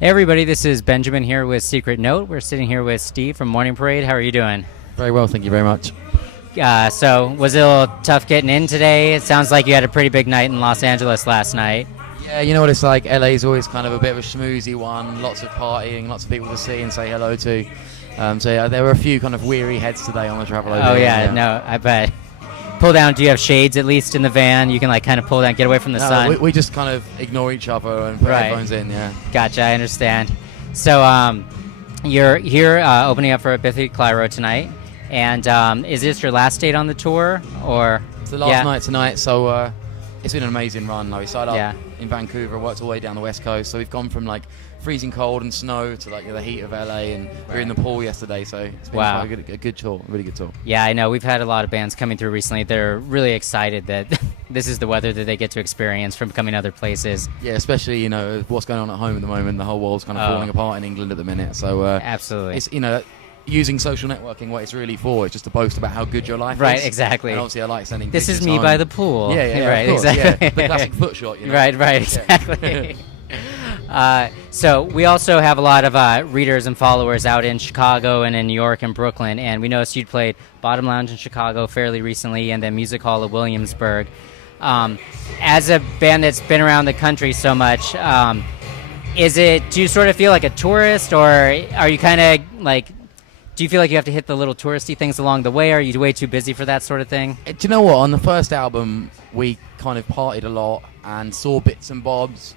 Hey everybody, this is Benjamin here with Secret Note. We're sitting here with Steve from Morning Parade. How are you doing? Very well, thank you very much. So, was it a little tough getting in today? It sounds like you had a pretty big night in Los Angeles last night. Yeah, you know what it's like. LA's always kind of a bit of a schmoozy one. Lots of partying, lots of people to see and say hello to. So yeah, there were a few kind of weary heads today on the travel over Oh here. yeah, no, I bet. Pull down. Do you have shades at least in the van? You can like kind of pull down, get away from the No, sun. we just kind of ignore each other and put Right. headphones in. Yeah. Gotcha, I understand. So, you're here opening up for Biffy Clyro tonight, and is this your last date on the tour, or? It's the last Yeah. night tonight, so it's been an amazing run. We started Yeah. up in Vancouver, worked all the way down the west coast. So we've gone from like freezing cold and snow to like the heat of LA, and we were in the pool yesterday. So it's been Wow. quite a good tour, a really good tour. Yeah, I know. We've had a lot of bands coming through recently. They're really excited that this is the weather that they get to experience from coming other places. Yeah, especially what's going on at home at the moment. The whole world's kind of Oh. falling apart in England at the minute. So Absolutely. it's using social networking, what it's really for is just to boast about how good your life Right, is. exactly. And obviously, I like sending. This is pictures me home. by the pool. Yeah, right, of course, exactly. Yeah. The classic foot shot. Right, Yeah. exactly. So we also have a lot of readers and followers out in Chicago and in New York and Brooklyn, and we noticed you'd played Bottom Lounge in Chicago fairly recently, and then Music Hall of Williamsburg. As a band that's been around the country so much, do you sort of feel like a tourist, or are you kind of like, do you feel like you have to hit the little touristy things along the way? Or are you way too busy for that sort of thing? Do you know what? On the first album, we kind of partied a lot and saw bits and bobs.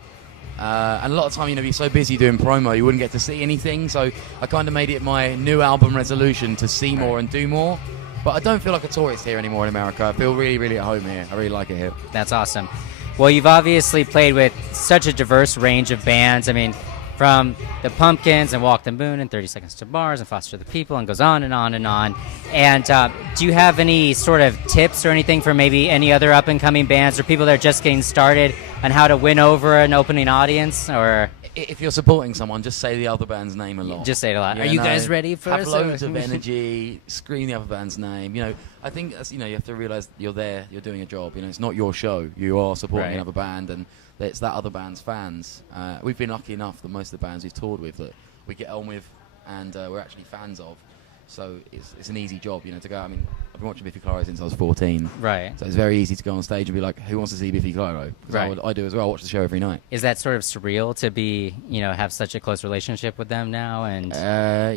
And a lot of time, you're so busy doing promo, you wouldn't get to see anything. So I kind of made it my new album resolution to see more and do more. But I don't feel like a tourist here anymore in America. I feel really, really at home here. I really like it here. That's awesome. Well, you've obviously played with such a diverse range of bands. I mean, from the Pumpkins and Walk the Moon and 30 Seconds to Mars and Foster the People, and goes on and on and on. And do you have any sort of tips or anything for maybe any other up-and-coming bands or people that are just getting started on how to win over an opening audience? Or If you're supporting someone, just say the other band's name a lot. just say it a lot. Yeah, Are you no, guys ready for have us? loads of energy, scream the other band's name. I think that's, you have to realize you're there, you're doing a job. It's not your show. You are supporting Right. another band, and it's that other band's fans. We've been lucky enough that most of the bands we've toured with that we get on with, and we're actually fans of. So it's an easy job, to go. I mean, I've been watching Biffy Clyro since I was 14. Right. So it's very easy to go on stage and be like, "Who wants to see Biffy Clyro?" Because Right. I do as well. I watch the show every night. Is that sort of surreal to be, have such a close relationship with them now? And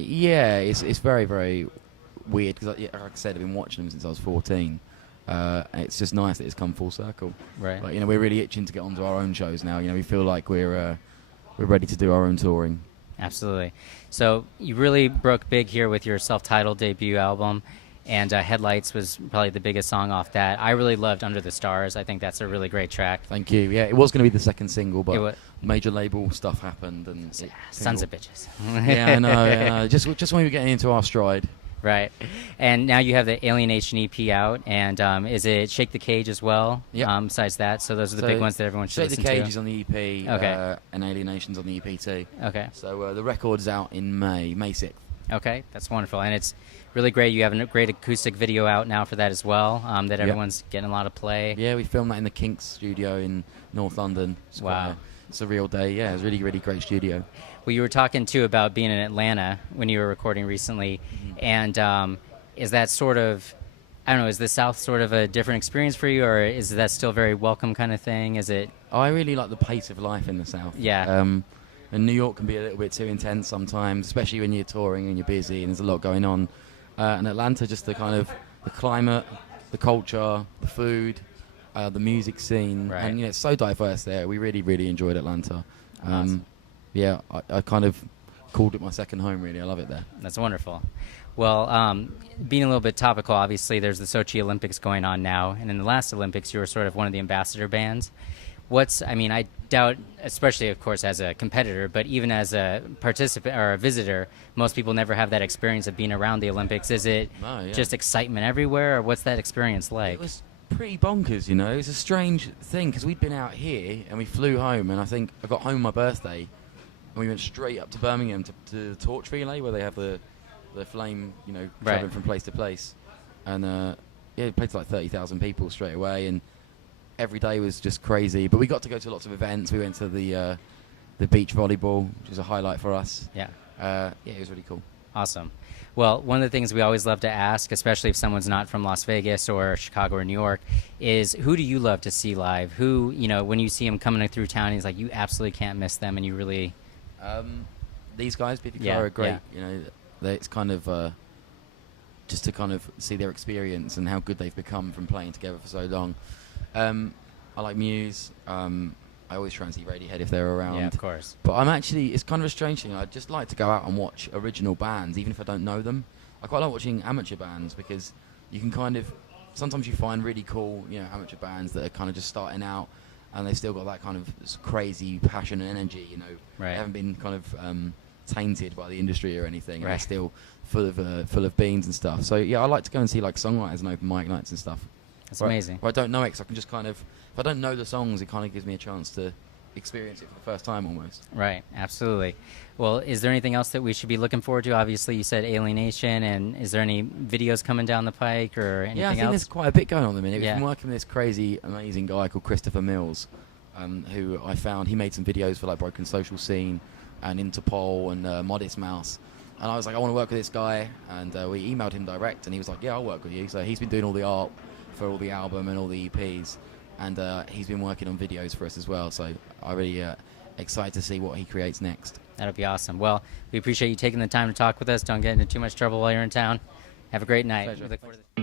Yeah, it's very, very weird because, like I said, I've been watching them since I was 14. It's just nice that it's come full circle. right. Like, we're really itching to get onto our own shows now. We feel like we're ready to do our own touring. Absolutely. So you really broke big here with your self-titled debut album, and Headlights was probably the biggest song off that. I really loved Under the Stars. I think that's a really great track. Thank you. Yeah, it was going to be the second single, It but wa- major label stuff happened, and Sons of bitches. Yeah, I know. Yeah, just when we were getting into our stride. Right. And now you have the Alienation EP out, and is it Shake the Cage as well? Yep. Besides that, so those are the So big ones that everyone should Shake the listen Cage is on the EP, Okay. and Alienation's on the EP too. to. Okay. So the record's out in May 6th. Okay, that's wonderful, and it's really great. You have a great acoustic video out now for that as well. That everyone's getting a lot of play. Yeah, we filmed that in the Kinks studio in North London. It's Wow. It's a real day. Yeah, it was really, really great studio. Well, you were talking too about being in Atlanta when you were recording recently, and is that sort of, I don't know, is the South sort of a different experience for you, or is that still very welcome kind of thing? Is it? I really like the pace of life in the South. Yeah. And New York can be a little bit too intense sometimes, especially when you're touring and you're busy and there's a lot going on. And Atlanta, just the kind of the climate, the culture, the food, the music scene, Right. and it's so diverse there. We really, really enjoyed Atlanta. Awesome. Yeah, I kind of called it my second home. Really, I love it there. That's wonderful. Well, being a little bit topical, obviously, there's the Sochi Olympics going on now, and in the last Olympics, you were sort of one of the ambassador bands. I doubt, especially, of course, as a competitor, but even as a participant or a visitor, most people never have that experience of being around the Olympics. Is it No, yeah. just excitement everywhere, or what's that experience like? It was pretty bonkers, It was a strange thing because we'd been out here and we flew home, and I think I got home on my birthday, and we went straight up to Birmingham to the torch relay where they have the flame, traveling from place to place, and it played to like 30,000 people straight away, and every day was just crazy. But we got to go to lots of events. We went to the the beach volleyball, which was a highlight for us. Yeah. Yeah, it was really cool. Awesome. Well, one of the things we always love to ask, especially if someone's not from Las Vegas or Chicago or New York, is who do you love to see live? Who, when you see them coming through town, he's like, you absolutely can't miss them, and you really... These guys, BBK, Yeah, are great. yeah. It's kind of just to kind of see their experience and how good they've become from playing together for so long. I like Muse. I always try and see Radiohead if they're around. Yeah, of course. But it's kind of a strange thing. I'd just like to go out and watch original bands, even if I don't know them. I quite like watching amateur bands because you can sometimes you find really cool, amateur bands that are kind of just starting out and they've still got that kind of crazy passion and energy, Right. They haven't been kind of tainted by the industry or anything. Right. And they're still full of beans and stuff. So yeah, I like to go and see like songwriters and open mic nights and stuff. That's amazing. Where I don't know it, 'cause I can just if I don't know the songs, it kind of gives me a chance to experience it for the first time almost. Right, absolutely. Well, is there anything else that we should be looking forward to? Obviously, you said Alienation, and is there any videos coming down the pike or anything Yeah, I think else? there's quite a bit going on at the minute. Yeah. We've been working with this crazy, amazing guy called Christopher Mills, who I found, he made some videos for like Broken Social Scene and Interpol and Modest Mouse. And I was like, I want to work with this guy. And we emailed him direct, and he was like, yeah, I'll work with you. So he's been doing all the art for all the album and all the EPs. And he's been working on videos for us as well. So I'm really excited to see what he creates next. That'll be awesome. Well, we appreciate you taking the time to talk with us. Don't get into too much trouble while you're in town. Have a great night. Pleasure. We look forward to